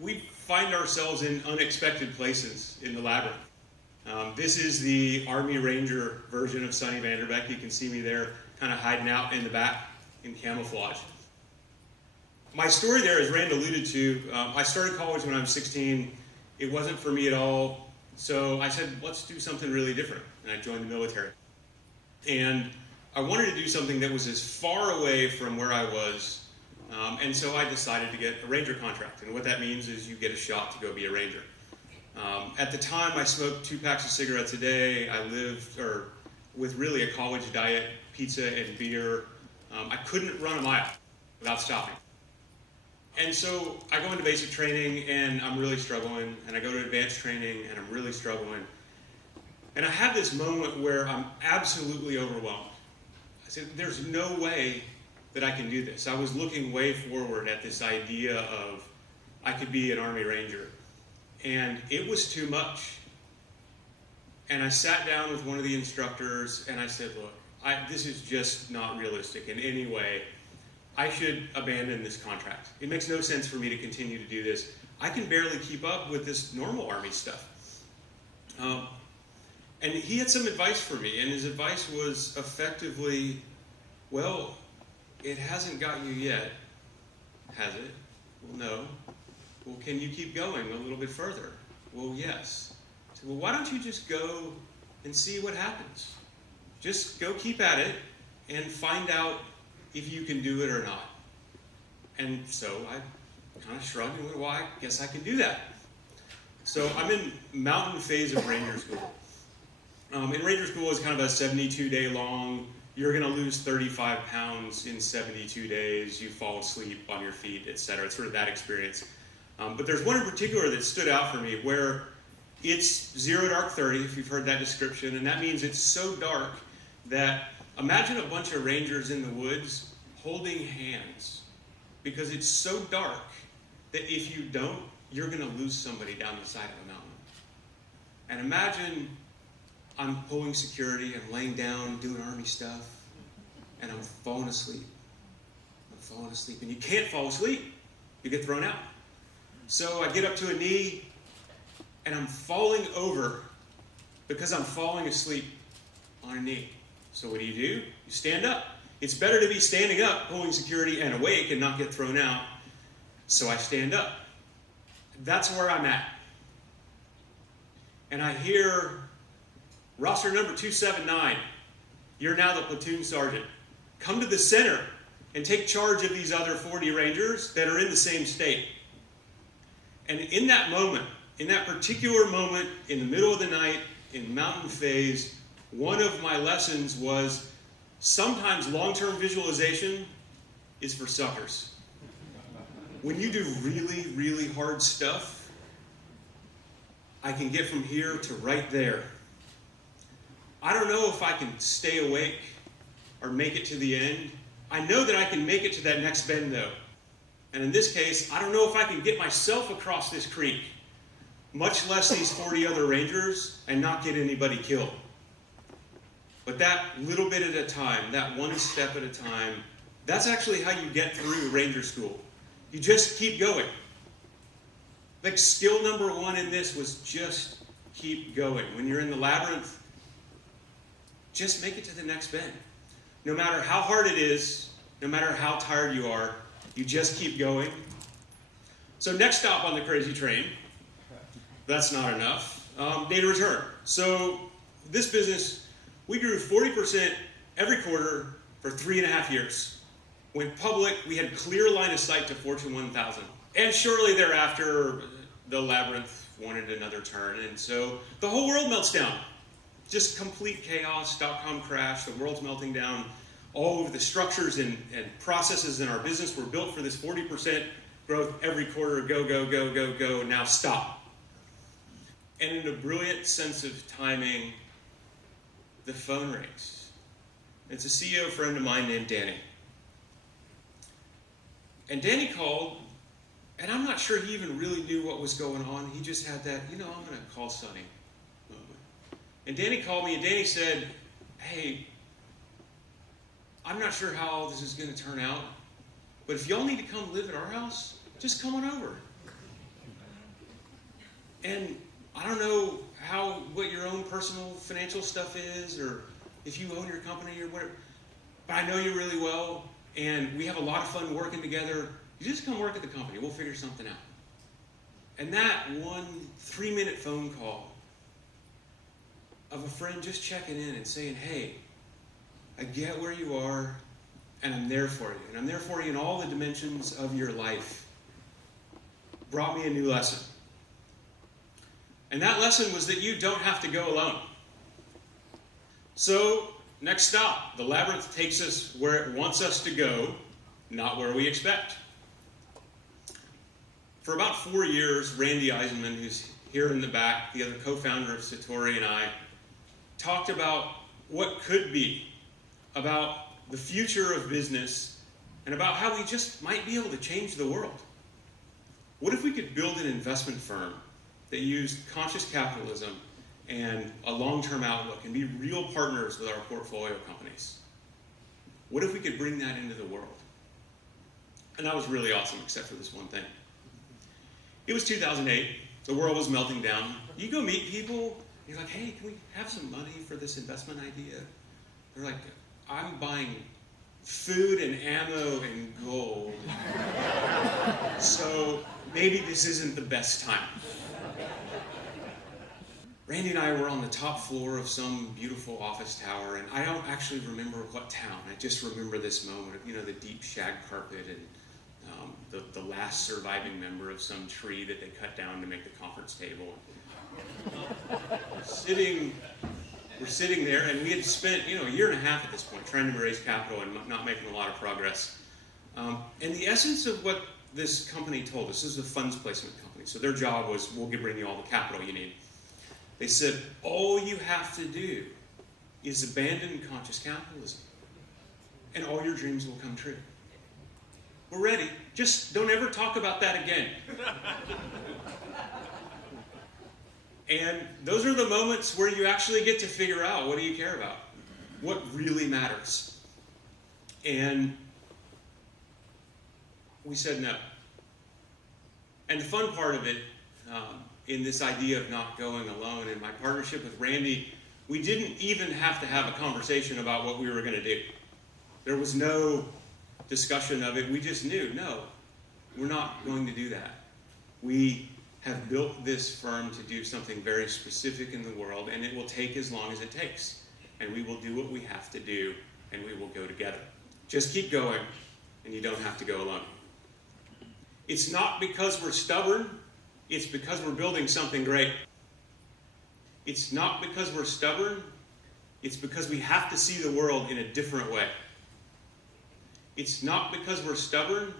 we find ourselves in unexpected places in the Labyrinth. This is the Army Ranger version of Sonny Vanderback. You can see me there kind of hiding out in the back in camouflage. My story there, as Rand alluded to, I started college when I was 16. It wasn't for me at all. So I said, let's do something really different. And I joined the military. And I wanted to do something that was as far away from where I was. And so I decided to get a ranger contract. And what that means is you get a shot to go be a ranger. At the time, I smoked 2 packs of cigarettes a day. I lived with really a college diet, pizza and beer. I couldn't run a mile without stopping. And so I go into basic training and I'm really struggling, and I go to advanced training and I'm really struggling. And I have this moment where I'm absolutely overwhelmed. I said, there's no way that I can do this. I was looking way forward at this idea of I could be an Army Ranger. And it was too much. And I sat down with one of the instructors and I said, look, this is just not realistic in any way. I should abandon this contract. It makes no sense for me to continue to do this. I can barely keep up with this normal Army stuff. And he had some advice for me, and his advice was effectively, well, it hasn't got you yet, has it? Well, no. Well, can you keep going a little bit further? Well, yes. I said, well, why don't you just go and see what happens? Just go keep at it and find out if you can do it or not. And so I kind of shrugged and went, well, I guess I can do that. So I'm in mountain phase of Ranger School. And Ranger School is kind of a 72-day long, you're going to lose 35 pounds in 72 days, you fall asleep on your feet, etc. It's sort of that experience. But there's one in particular that stood out for me where it's 0 dark 30, if you've heard that description, and that means it's so dark that imagine a bunch of rangers in the woods holding hands, because it's so dark that if you don't, you're going to lose somebody down the side of the mountain. And imagine I'm pulling security, I'm laying down, doing Army stuff, and I'm falling asleep. And you can't fall asleep. You get thrown out. So I get up to a knee, and I'm falling over because I'm falling asleep on a knee. So what do? You stand up. It's better to be standing up, pulling security, and awake and not get thrown out. So I stand up. That's where I'm at. And I hear, roster number 279, you're now the platoon sergeant. Come to the center and take charge of these other 40 Rangers that are in the same state. And in that moment, in that particular moment, in the middle of the night, in mountain phase, one of my lessons was sometimes long-term visualization is for suckers. When you do really, really hard stuff, I can get from here to right there. I don't know if I can stay awake or make it to the end. I know that I can make it to that next bend, though. And in this case, I don't know if I can get myself across this creek, much less these 40 other Rangers, and not get anybody killed. But that little bit at a time, that one step at a time, that's actually how you get through Ranger School. You just keep going. Like skill number 1 in this was just keep going. When you're in the Labyrinth, just make it to the next bend. No matter how hard it is, no matter how tired you are, you just keep going. So next stop on the crazy train, that's not enough. Data return. So this business, we grew 40% every quarter for 3.5 years. Went public, we had clear line of sight to Fortune 1000. And shortly thereafter, the Labyrinth wanted another turn. And so the whole world melts down. Just complete chaos, .com crash, the world's melting down. All of the structures and processes in our business were built for this 40% growth every quarter, go, go, go, go, go, now stop. And in a brilliant sense of timing, the phone rings. It's a CEO friend of mine named Danny. And Danny called, and I'm not sure he even really knew what was going on. He just had that, I'm going to call Sonny moment. And Danny called me, and Danny said, hey, I'm not sure how this is going to turn out, but if y'all need to come live at our house, just come on over. And I don't know what your own personal financial stuff is, or if you own your company or whatever, but I know you really well, and we have a lot of fun working together. You just come work at the company. We'll figure something out. And that one 3-minute phone call of a friend just checking in and saying, hey, I get where you are, and I'm there for you. And I'm there for you in all the dimensions of your life, brought me a new lesson. And that lesson was that you don't have to go alone. So, next stop, the Labyrinth takes us where it wants us to go, not where we expect. For about 4 years, Randy Eisenman, who's here in the back, the other co-founder of Satori, and I, talked about what could be, about the future of business, and about how we just might be able to change the world. What if we could build an investment firm that used conscious capitalism and a long-term outlook and be real partners with our portfolio companies? What if we could bring that into the world? And that was really awesome, except for this one thing. It was 2008. The world was melting down. You go meet people, you're like, hey, can we have some money for this investment idea? They're like, I'm buying food and ammo and gold. So maybe this isn't the best time. Randy and I were on the top floor of some beautiful office tower, and I don't actually remember what town. I just remember this moment of, the deep shag carpet and the last surviving member of some tree that they cut down to make the conference table. We're sitting there, and we had spent, a year and a half at this point trying to raise capital and not making a lot of progress. And the essence of what this company told us, this is a funds placement company, so their job was, we'll bring you all the capital you need. They said, all you have to do is abandon conscious capitalism, and all your dreams will come true. We're ready. Just don't ever talk about that again. And those are the moments where you actually get to figure out, what do you care about? What really matters? And we said no. And the fun part of it, in this idea of not going alone, in my partnership with Randy, we didn't even have to have a conversation about what we were going to do. There was no discussion of it. We just knew, no, we're not going to do that. We have built this firm to do something very specific in the world, and it will take as long as it takes. And we will do what we have to do, and we will go together. Just keep going, and you don't have to go alone. It's not because we're stubborn, it's because we're building something great. It's not because we're stubborn, it's because we have to see the world in a different way. It's not because we're stubborn,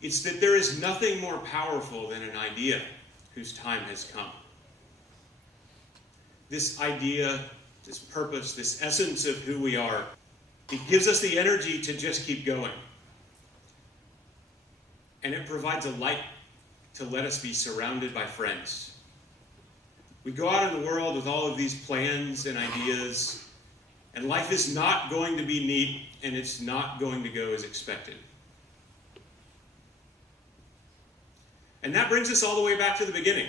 it's that there is nothing more powerful than an idea whose time has come. This idea, this purpose, this essence of who we are, it gives us the energy to just keep going. And it provides a light to let us be surrounded by friends. We go out in the world with all of these plans and ideas, and life is not going to be neat, and it's not going to go as expected. And that brings us all the way back to the beginning.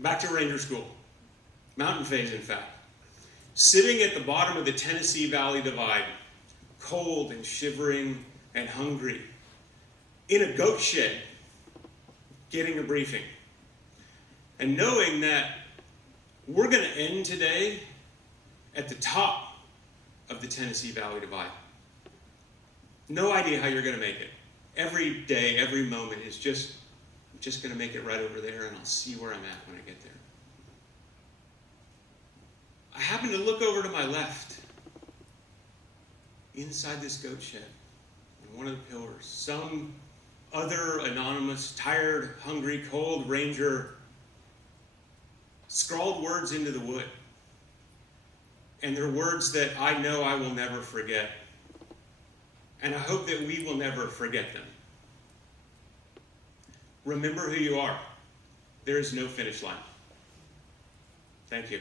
Back to Ranger School. Mountain phase, in fact. Sitting at the bottom of the Tennessee Valley Divide, cold and shivering and hungry, in a goat shed, getting a briefing. And knowing that we're going to end today at the top of the Tennessee Valley Divide. No idea how you're going to make it. Every day, every moment is just going to make it right over there, and I'll see where I'm at when I get there. I happen to look over to my left, inside this goat shed, on one of the pillars, some other anonymous, tired, hungry, cold ranger scrawled words into the wood. And they're words that I know I will never forget. And I hope that we will never forget them. Remember who you are. There is no finish line. Thank you.